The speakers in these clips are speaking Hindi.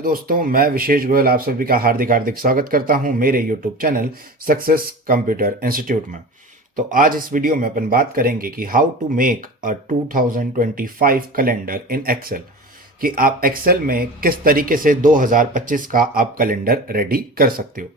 तो दोस्तों, मैं विशेष गोयल आप सभी का हार्दिक हार्दिक स्वागत करता हूं मेरे YouTube channel success computer institute में। तो आज इस वीडियो में अपन बात करेंगे कि how to make a 2025 calendar in Excel, कि आप एक्सेल में किस तरीके से 2025 का आप कैलेंडर रेडी कर सकते हो।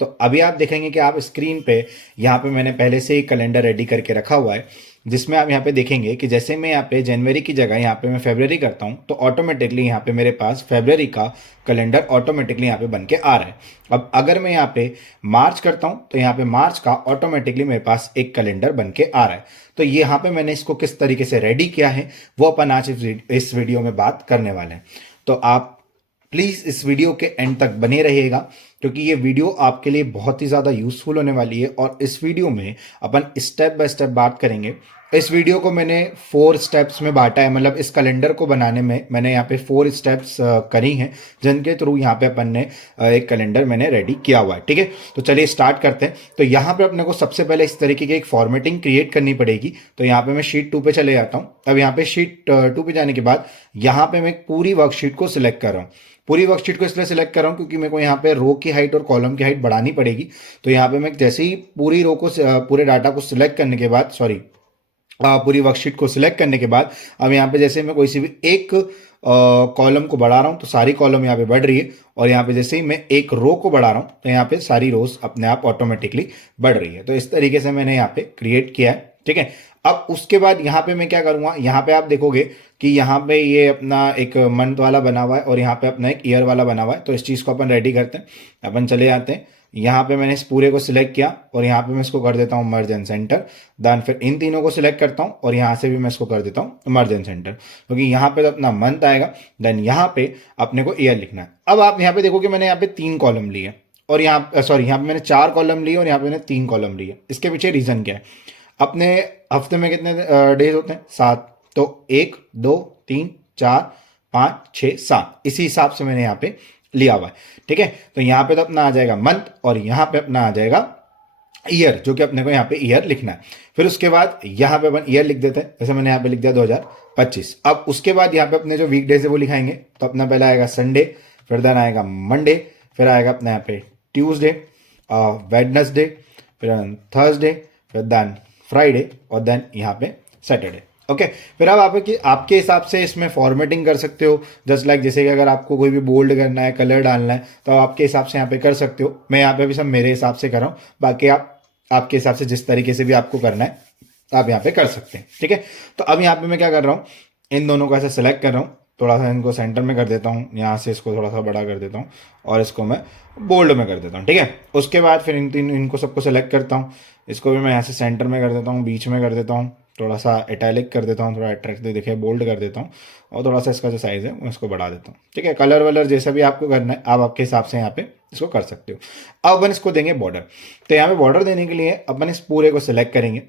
तो अभी आप देखेंगे कि आप स्क्रीन पे यहाँ पे मैंने पहले से ही कैलेंडर रेडी करके रखा हुआ है, जिसमें आप यहाँ पे देखेंगे कि जैसे मैं यहाँ पे जनवरी की जगह यहाँ पे मैं फरवरी करता हूँ तो ऑटोमेटिकली यहाँ पे मेरे पास फरवरी का कैलेंडर ऑटोमेटिकली यहाँ पे बन के आ रहा है। अब अगर मैं यहाँ पे मार्च करता हूँ तो यहाँ पे मार्च का ऑटोमेटिकली मेरे पास एक कैलेंडर बन के आ रहा है। तो यहाँ पे मैंने इसको किस तरीके से रेडी किया है वो अपन आज इस वीडियो में बात करने वाले हैं। तो आप प्लीज़ इस वीडियो के एंड तक बने रहिएगा, क्योंकि ये वीडियो आपके लिए बहुत ही ज़्यादा यूज़फुल होने वाली है। और इस वीडियो में अपन स्टेप बाय स्टेप बात करेंगे। इस वीडियो को मैंने 4 स्टेप्स में बांटा है, मतलब इस कैलेंडर को बनाने में मैंने यहाँ पे 4 स्टेप्स करी हैं, जिनके थ्रू यहाँ पे अपन ने एक कैलेंडर मैंने रेडी किया हुआ है। ठीक है, तो चलिए स्टार्ट करते हैं। तो यहाँ पे अपने को सबसे पहले इस तरीके की एक फॉर्मेटिंग क्रिएट करनी पड़ेगी। तो यहाँ पे मैं शीट 2 पे चले जाता हूँ। अब यहाँ पे शीट 2 पे जाने के बाद यहाँ पे मैं पूरी वर्कशीट को सिलेक्ट कर रहा हूँ। पूरी वर्कशीट को इसलिए सिलेक्ट कर रहा हूँ क्योंकि मेरे को यहाँ पे रो की हाइट और कॉलम की हाइट बढ़ानी पड़ेगी। तो यहाँ पे मैं जैसे ही पूरी रो को पूरे डाटा को सिलेक्ट करने के बाद पूरी वर्कशीट को सिलेक्ट करने के बाद अब यहाँ पे जैसे मैं कोई सी भी एक कॉलम को बढ़ा रहा हूँ तो सारी कॉलम यहाँ पे बढ़ रही है। और यहाँ पे जैसे ही मैं एक रो को बढ़ा रहा हूँ तो यहाँ पे सारी रोज अपने आप ऑटोमेटिकली बढ़ रही है। तो इस तरीके से मैंने यहाँ पे क्रिएट किया है। ठीक है, अब उसके बाद यहाँ पे मैं क्या करूँगा, यहाँ पे आप देखोगे कि यहाँ पे ये अपना एक मंथ वाला बना हुआ है और यहाँ पे अपना एक ईयर वाला बना हुआ है। तो इस चीज़ को अपन रेडी करते हैं। अपन चले जाते हैं, यहाँ पे मैंने इस पूरे को सिलेक्ट किया और यहाँ पे मैं इसको कर देता हूँ मर्ज एंड सेंटर। देन फिर इन तीनों को सिलेक्ट करता हूँ और यहाँ से भी मैं इसको कर देता हूँ मर्ज एंड सेंटर, क्योंकि यहाँ पे तो अपना मंथ आएगा। देन यहाँ पे अपने को ईयर लिखना है। अब आप यहाँ पे देखोगे मैंने यहाँ पे 3 कॉलम लिए और यहाँ यहाँ पे मैंने 4 कॉलम लिए और यहाँ पे मैंने 3 कॉलम लिए। इसके पीछे रीजन क्या है, अपने हफ्ते में कितने डेज होते हैं, 7। तो 1 2 3 4 5 6 7 इसी हिसाब से मैंने यहाँ पे लिया हुआ है। ठीक है, तो यहाँ पे तो अपना आ जाएगा मंथ और यहाँ पे अपना आ जाएगा ईयर, जो कि अपने को यहाँ पे ईयर लिखना है। फिर उसके बाद यहाँ पे अपन ईयर लिख देते हैं, जैसे मैंने यहाँ पे लिख दिया 2025। अब उसके बाद यहाँ पे अपने जो वीक डेज है वो लिखाएंगे। तो अपना पहला आएगा संडे, फिर देन आएगा मंडे, फिर आएगा अपना यहाँ पे ट्यूसडे, वेडनेसडे, फिर थर्सडे, फिर देन फ्राइडे और देन यहाँ पे सैटरडे। ओके, फिर अब आपके हिसाब से इसमें फॉर्मेटिंग कर सकते हो। जस्ट लाइक जैसे कि अगर आपको कोई भी बोल्ड करना है, कलर डालना है, तो आपके हिसाब से यहाँ पे कर सकते हो। मैं यहाँ पे भी सब मेरे हिसाब से कर रहा हूँ, बाकी आपके हिसाब से जिस तरीके से भी आपको करना है आप यहाँ पे कर सकते हैं। ठीक है, तो अब यहाँ पे मैं क्या कर रहा हूँ, इन दोनों को ऐसे सेलेक्ट कर रहा हूँ, थोड़ा सा इनको सेंटर में कर देता हूँ, यहाँ से इसको थोड़ा सा बड़ा कर देता हूँ और इसको मैं बोल्ड में कर देता हूँ। ठीक है, उसके बाद फिर इनको सबको सेलेक्ट करता हूँ, इसको भी मैं यहाँ से सेंटर में कर देता हूँ, बीच में कर देता हूँ, थोड़ा सा इटैलिक कर देता हूँ, थोड़ा अट्रैक्टिव दिखे, बोल्ड कर देता हूँ और थोड़ा सा इसका जो साइज़ है मैं इसको बढ़ा देता हूँ। ठीक है, कलर वलर जैसा भी आपको करना है आप आपके हिसाब से यहाँ पे इसको कर सकते हो। अब अपन इसको देंगे बॉर्डर। तो यहाँ पे बॉर्डर देने के लिए अपन इस पूरे को सिलेक्ट करेंगे।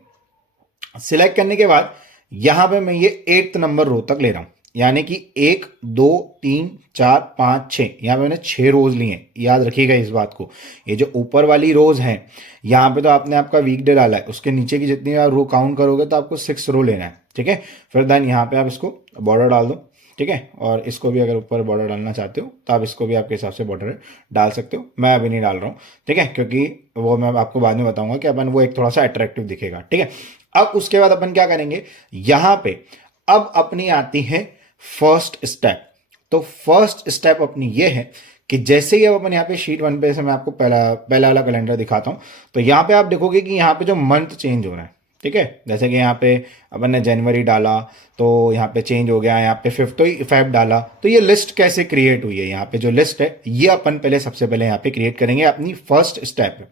सिलेक्ट करने के बाद यहाँ पे मैं ये 8th नंबर रो तक ले रहा हूँ, यानी कि 1 2 3 4 5 6, यहाँ पे मैंने 6 रोज लिए हैं। याद रखिएगा इस बात को, ये जो ऊपर वाली रोज हैं यहाँ पे तो आपने आपका वीक डे डाला है, उसके नीचे की जितनी आप रो काउंट करोगे तो आपको 6 रो लेना है। ठीक है, फिर देन यहाँ पे आप इसको बॉर्डर डाल दो। ठीक है, और इसको भी अगर ऊपर बॉर्डर डालना चाहते हो तो आप इसको भी आपके हिसाब से बॉर्डर डाल सकते हो। मैं अभी नहीं डाल रहा हूँ, ठीक है, क्योंकि वो मैं आपको बाद में बताऊंगा कि अपन वो एक थोड़ा सा अट्रैक्टिव दिखेगा। ठीक है, अब उसके बाद अपन क्या करेंगे, यहाँ पे अब अपनी आती है फर्स्ट स्टेप। तो फर्स्ट स्टेप अपनी ये है कि जैसे ही अब अपन यहाँ पे शीट 1 पे, जैसे मैं आपको पहला वाला कैलेंडर दिखाता हूँ, तो यहाँ पे आप देखोगे कि यहाँ पे जो मंथ चेंज हो रहा है। ठीक है, जैसे कि यहाँ पे अपन ने जनवरी डाला तो यहाँ पे चेंज हो गया, यहाँ पे 5 फेब डाला। तो ये लिस्ट कैसे क्रिएट हुई है, यहाँ पे जो लिस्ट है ये अपन पहले सबसे पहले यहाँ पे क्रिएट करेंगे अपनी फर्स्ट स्टेप पे।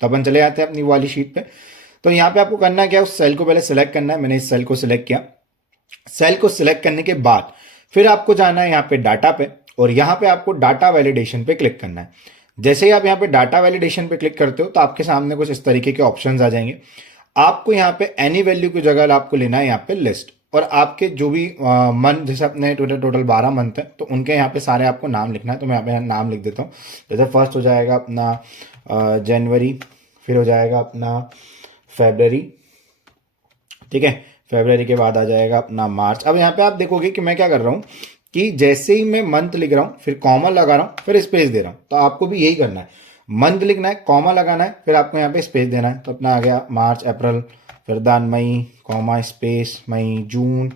तो अपन चले जाते हैं अपनी वाली शीट पे। तो यहाँ पे आपको करना क्या है, उस सेल को पहले सेलेक्ट करना है। मैंने इस सेल को सिलेक्ट किया। सेल को सिलेक्ट करने के बाद फिर आपको जाना है यहाँ पे डाटा पे और यहाँ पे आपको डाटा वैलिडेशन पे क्लिक करना है। जैसे ही आप यहाँ पे डाटा वैलिडेशन पे क्लिक करते हो तो आपके सामने कुछ इस तरीके के ऑप्शंस आ जाएंगे। आपको यहाँ पे एनी वैल्यू की जगह आपको लेना है यहाँ पे लिस्ट, और आपके जो भी मंथ, जैसे अपने टोटल 12 मंथ है तो उनके यहाँ पे सारे आपको नाम लिखना है। तो मैं यहाँ पे नाम लिख देता हूँ। जैसे फर्स्ट हो जाएगा अपना जनवरी, फिर हो जाएगा अपना फेबररी। ठीक है, फरवरी के बाद आ जाएगा अपना मार्च। अब यहाँ पे आप देखोगे कि मैं क्या कर रहा हूँ कि जैसे ही मैं मंथ लिख रहा हूं फिर कॉमा लगा रहा हूं फिर स्पेस दे रहा हूं, तो आपको भी यही करना है। मंथ लिखना है, कॉमा लगाना है, फिर आपको यहाँ पे स्पेस देना है। तो अपना आ गया मार्च अप्रैल, फिर दान मई, कॉमा स्पेस मई जून,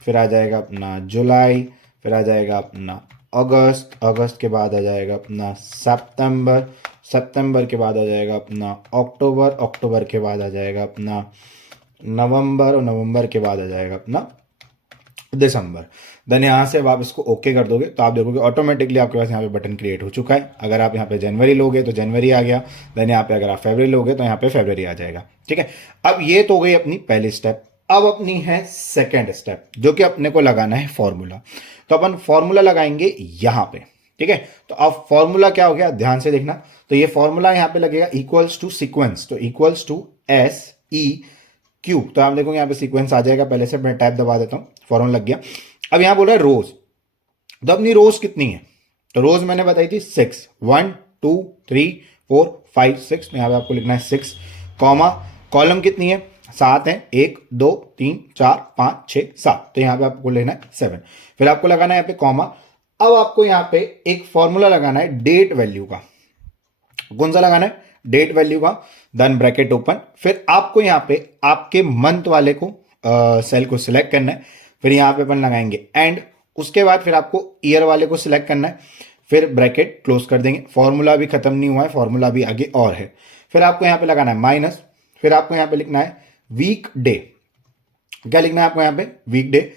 फिर आ जाएगा अपना जुलाई, फिर आ जाएगा अपना अगस्त, अगस्त के बाद आ जाएगा अपना सितंबर, सितंबर के बाद आ जाएगा अपना अक्टूबर, अक्टूबर के बाद आ जाएगा अपना नवंबर, और नवंबर के बाद आ जाएगा अपना दिसंबर। देन यहाँ से अब आप इसको ओके कर दोगे तो आप देखोगे ऑटोमेटिकली आपके पास यहाँ पे बटन क्रिएट हो चुका है। अगर आप यहाँ पे जनवरी लोगे तो जनवरी आ गया, देन यहाँ पे अगर आप फरवरी लोगे तो यहाँ पे फरवरी आ जाएगा। ठीक है, अब ये तो हो गई अपनी पहली स्टेप। अब अपनी है सेकेंड स्टेप, जो कि अपने को लगाना है फॉर्मूला। तो अपन फॉर्मूला लगाएंगे यहाँ पे। ठीक है, तो अब फॉर्मूला क्या हो गया, ध्यान से देखना। तो ये फॉर्मूला यहाँ पे लगेगा इक्वल्स टू सीक्वेंस, तो equals to S E Q. तो आप देखोगे यहाँ पे सीक्वेंस आ जाएगा। पहले से मैं टैब दबा देता हूँ, फॉर्मूला लग गया। अब यहाँ बोल रहा है रोज, तो अपनी रोज कितनी है, तो रोज मैंने बताई थी 6, 1 2 3 4 5 6, तो यहाँ पे आपको लिखना है 6, कॉमा कॉलम कितनी है, 7 है, 1 2 3 4 5 6 7, तो यहाँ पे आपको लेना है 7। फिर आपको लगाना है यहाँ पे कॉमा। अब आपको यहाँ पे एक फॉर्मूला लगाना है डेट वैल्यू का। कौन सा लगाना है, डेट वैल्यू का। देन ब्रैकेट ओपन, फिर आपको यहाँ पे आपके मंथ वाले को सेल को सिलेक्ट करना है। फिर यहाँ पे अपन लगाएंगे एंड, उसके बाद फिर आपको ईयर वाले को सिलेक्ट करना है, फिर ब्रैकेट क्लोज कर देंगे। फॉर्मूला भी खत्म नहीं हुआ है, फॉर्मूला भी आगे और है। फिर आपको यहाँ पे लगाना है माइनस, फिर आपको यहाँ पे लिखना है वीक डे। क्या लिखना है आपको यहाँ पे, वीक डे।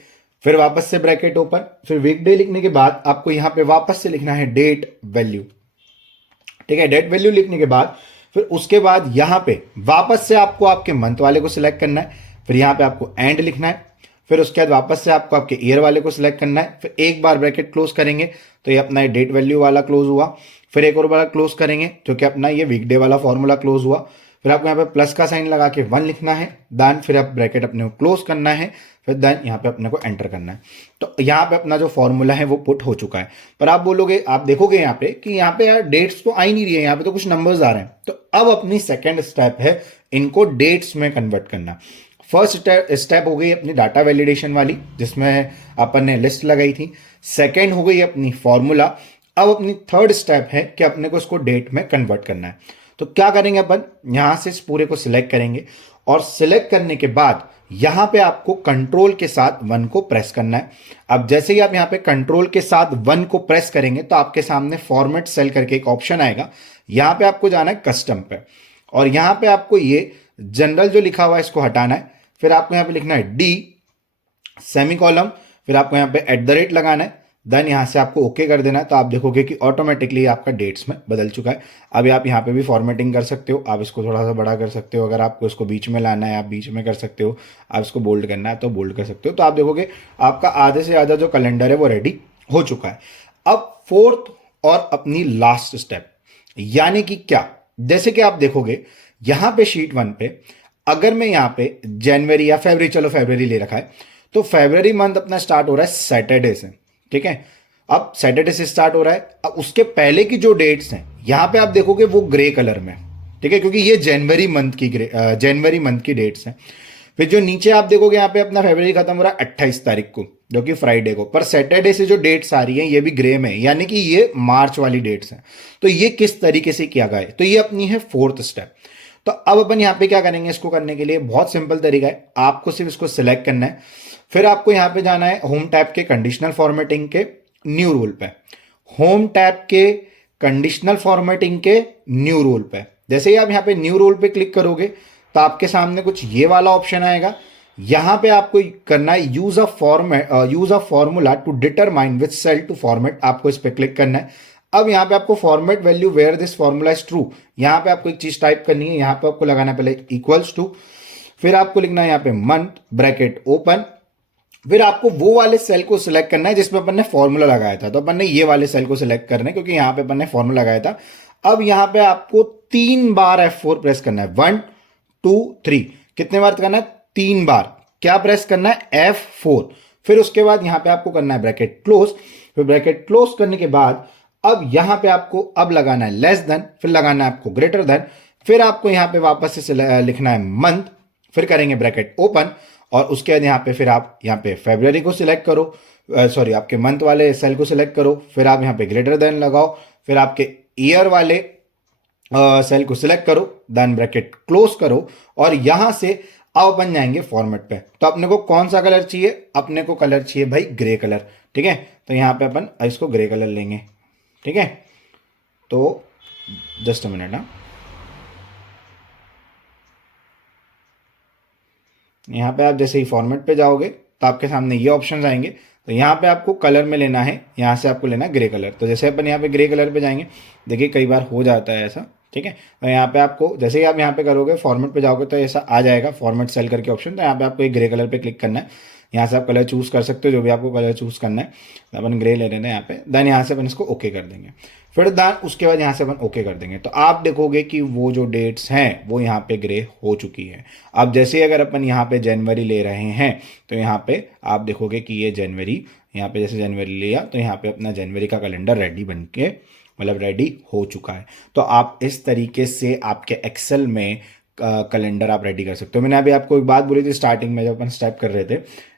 फिर वापस से ब्रैकेट ओपन, फिर वीक डे लिखने के बाद आपको यहाँ पे वापस से लिखना है डेट वैल्यू। ठीक है, डेट वैल्यू लिखने के बाद फिर उसके बाद यहाँ पे वापस से आपको आपके मंथ वाले को सिलेक्ट करना है, फिर यहाँ पे आपको एंड लिखना है, फिर उसके बाद वापस से आपको आपके ईयर वाले को सिलेक्ट करना है, फिर एक बार ब्रैकेट क्लोज करेंगे तो ये अपना डेट वैल्यू वाला क्लोज हुआ। फिर एक और बार क्लोज करेंगे जो कि अपना ये वीकडे वाला फॉर्मूला क्लोज हुआ। फिर आपको यहाँ पे प्लस का साइन लगा के 1 लिखना है, देन फिर आप ब्रैकेट अपने को क्लोज करना है, फिर देन यहाँ पे अपने को एंटर करना है। तो यहाँ पे अपना जो फॉर्मूला है वो पुट हो चुका है। पर आप बोलोगे, आप देखोगे यहाँ पे कि यहाँ पे यार डेट्स तो आ ही नहीं रही है, यहाँ पे तो कुछ नंबर्स आ रहे हैं। तो अब अपनी सेकेंड स्टेप है इनको डेट्स में कन्वर्ट करना। फर्स्ट स्टेप हो गई अपनी डाटा वैलिडेशन वाली, जिसमें अपन ने लिस्ट लगाई थी। सेकेंड हो गई अपनी फॉर्मूला। अब अपनी थर्ड स्टेप है कि अपने को इसको डेट में कन्वर्ट करना है। तो क्या करेंगे अपन, यहां से इस पूरे को सिलेक्ट करेंगे और सिलेक्ट करने के बाद यहां पे आपको कंट्रोल के साथ 1 को प्रेस करना है। अब जैसे ही आप यहां पे कंट्रोल के साथ 1 को प्रेस करेंगे तो आपके सामने फॉर्मेट सेल करके एक ऑप्शन आएगा। यहां पे आपको जाना है कस्टम पे, और यहां पे आपको ये जनरल जो लिखा हुआ है इसको हटाना है। फिर आपको यहां पे लिखना है डी सेमीकॉलम, फिर आपको यहां पे @ लगाना है, देन यहां से आपको ओके कर देना है। तो आप देखोगे कि ऑटोमेटिकली आपका डेट्स में बदल चुका है। अभी आप यहां पे भी फॉर्मेटिंग कर सकते हो, आप इसको थोड़ा सा बड़ा कर सकते हो, अगर आपको इसको बीच में लाना है आप बीच में कर सकते हो, आप इसको बोल्ड करना है तो बोल्ड कर सकते हो। तो आप देखोगे आपका आधे से ज़्यादा जो कैलेंडर है वो रेडी हो चुका है। अब फोर्थ और अपनी लास्ट स्टेप, यानी कि क्या, जैसे कि आप देखोगे यहां पे शीट 1 पे अगर मैं यहां पे जनवरी या फरवरी, चलो फरवरी ले रखा है, तो फरवरी मंथ अपना स्टार्ट हो रहा है सैटरडे से। ठीक है, अब सैटरडे से स्टार्ट हो रहा है। अब उसके पहले की जो डेट्स हैं यहां पे आप देखोगे वो ग्रे कलर में। ठीक है, क्योंकि ये जनवरी मंथ की डेट्स हैं। फिर जो नीचे आप देखोगे यहाँ पे अपना फरवरी खत्म हो रहा है 28 तारीख को, जो कि फ्राइडे को, पर सैटरडे से जो डेट्स आ रही हैं ये भी ग्रे में, यानी कि ये मार्च वाली डेट्स हैं। तो ये किस तरीके से किया गया है, तो ये अपनी है फोर्थ स्टेप। तो अब अपन यहाँ पे क्या करेंगे, इसको करने के लिए बहुत सिंपल तरीका है, आपको सिर्फ इसको सिलेक्ट करना है। फिर आपको यहाँ पे जाना है होम टैब के कंडीशनल फॉर्मेटिंग के न्यू रूल पे, होम टैब के कंडीशनल फॉर्मेटिंग के न्यू रूल पे। जैसे ही आप यहाँ पे न्यू रूल पे क्लिक करोगे तो आपके सामने कुछ ये वाला ऑप्शन आएगा। यहां पे आपको करना है use a formula to determine which cell to format, आपको इस पे क्लिक करना है। अब यहां पे आपको format value where this formula is true, यहां पे आपको एक चीज टाइप करनी है। यहां पे आपको लगाना है पहले इक्वल्स टू, फिर आपको लिखना है यहां पे मंथ ब्रैकेट ओपन, फिर आपको वो वाले सेल को सिलेक्ट करना है जिसमें अपन ने फॉर्मूला लगाया था। तो अपन ने ये वाले सेल को सिलेक्ट करना है क्योंकि यहां पे अपन ने फॉर्मूला लगाया था। अब यहां पे आपको 3 बार F4 प्रेस करना है, 1 2 3, कितने बार करना है, 3 बार। क्या प्रेस करना है, F4। फिर उसके बाद यहां पे आपको करना है ब्रैकेट क्लोज, फिर ब्रैकेट क्लोज करने के बाद अब यहां पे आपको अब लगाना है लेस देन, फिर लगाना है आपको ग्रेटर देन, फिर आपको यहां पे वापस से लिखना है मंथ, फिर करेंगे ब्रैकेट ओपन, और उसके बाद यहां पे फिर आप यहां पे फरवरी को सिलेक्ट करो, सॉरी आपके मंथ वाले सेल को सिलेक्ट करो, फिर आप यहाँ पे ग्रेटर देन लगाओ, फिर आपके ईयर वाले सेल को सिलेक्ट करो, देन ब्रैकेट क्लोज करो और यहां से अब अपन जाएंगे फॉर्मेट पे। तो अपने को कौन सा कलर चाहिए? अपने को कलर चाहिए भाई ग्रे कलर, ठीक है। तो यहां पे अपन इसको ग्रे कलर लेंगे, ठीक है। तो जस्ट अ मिनट, यहाँ पे आप जैसे ही फॉर्मेट पे जाओगे तो आपके सामने ये ऑप्शंस आएंगे। तो यहाँ पे आपको कलर में लेना है, यहाँ से आपको लेना है ग्रे कलर। तो जैसे अपन यहाँ पे ग्रे कलर पे जाएंगे, देखिए कई बार हो जाता है ऐसा, ठीक है। तो यहाँ पे आपको जैसे ही आप यहाँ पे करोगे फॉर्मेट पे जाओगे तो ऐसा आ जाएगा फॉर्मेट सेल करके ऑप्शन। तो यहाँ पे आपको एक ग्रे कलर पे क्लिक करना है, यहाँ से आप कलर चूज कर सकते हो, जो भी आपको कलर चूज करना है। अपन ग्रे ले लेना है यहाँ पे, देन यहाँ से अपन इसको ओके कर देंगे। फिर देन उसके बाद यहाँ से अपन ओके कर देंगे तो आप देखोगे कि वो जो डेट्स हैं वो यहाँ पे ग्रे हो चुकी है। अब जैसे अगर अपन यहाँ पे जनवरी ले रहे हैं तो यहाँ पे आप देखोगे कि ये जनवरी, यहाँ पे जैसे जनवरी लिया तो यहाँ पे अपना जनवरी का कैलेंडर रेडी बन के मतलब रेडी हो चुका है। तो आप इस तरीके से आपके एक्सेल में कैलेंडर आप रेडी कर सकते हो। मैंने अभी आपको एक बात बोली थी स्टार्टिंग में जब अपन स्टेप कर रहे थे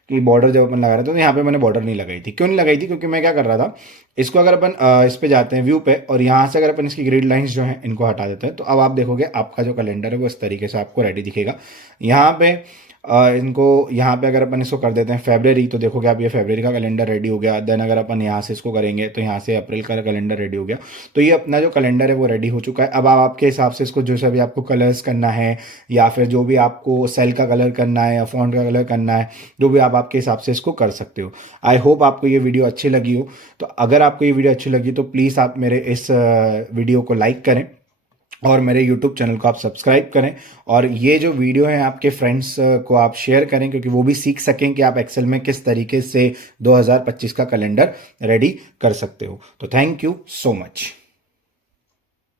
कि बॉर्डर जब अपन लगा रहे थे, तो यहाँ पे मैंने बॉर्डर नहीं लगाई थी। क्यों नहीं लगाई थी? क्योंकि मैं क्या कर रहा था, इसको अगर अपन इस पे जाते हैं व्यू पे और यहाँ से अगर अपन इसकी ग्रिड लाइंस जो हैं इनको हटा देते हैं तो अब आप देखोगे आपका जो कैलेंडर है वो इस तरीके से आपको रेडी दिखेगा। यहाँ पे इनको यहाँ पे अगर अपन इसको कर देते हैं फरवरी, तो देखोगे आप ये फरवरी का कैलेंडर रेडी हो गया। देन अगर अपन यहाँ से इसको करेंगे तो यहाँ से अप्रैल का कैलेंडर रेडी हो गया। तो ये अपना जो कैलेंडर है वो रेडी हो चुका है। अब आप आपके हिसाब से इसको जो सा भी आपको कलर्स करना है या फिर जो भी आपको सेल का कलर करना है या फॉन्ट का कलर करना है, जो भी आप आपके हिसाब से इसको कर सकते हो। आई होप आपको ये वीडियो अच्छी लगी हो। तो अगर आपको ये वीडियो अच्छी लगी तो प्लीज़ आप मेरे इस वीडियो को लाइक करें और मेरे YouTube चैनल को आप सब्सक्राइब करें और ये जो वीडियो है आपके फ्रेंड्स को आप शेयर करें, क्योंकि वो भी सीख सकें कि आप एक्सेल में किस तरीके से 2025 का कैलेंडर रेडी कर सकते हो। तो थैंक यू सो मच।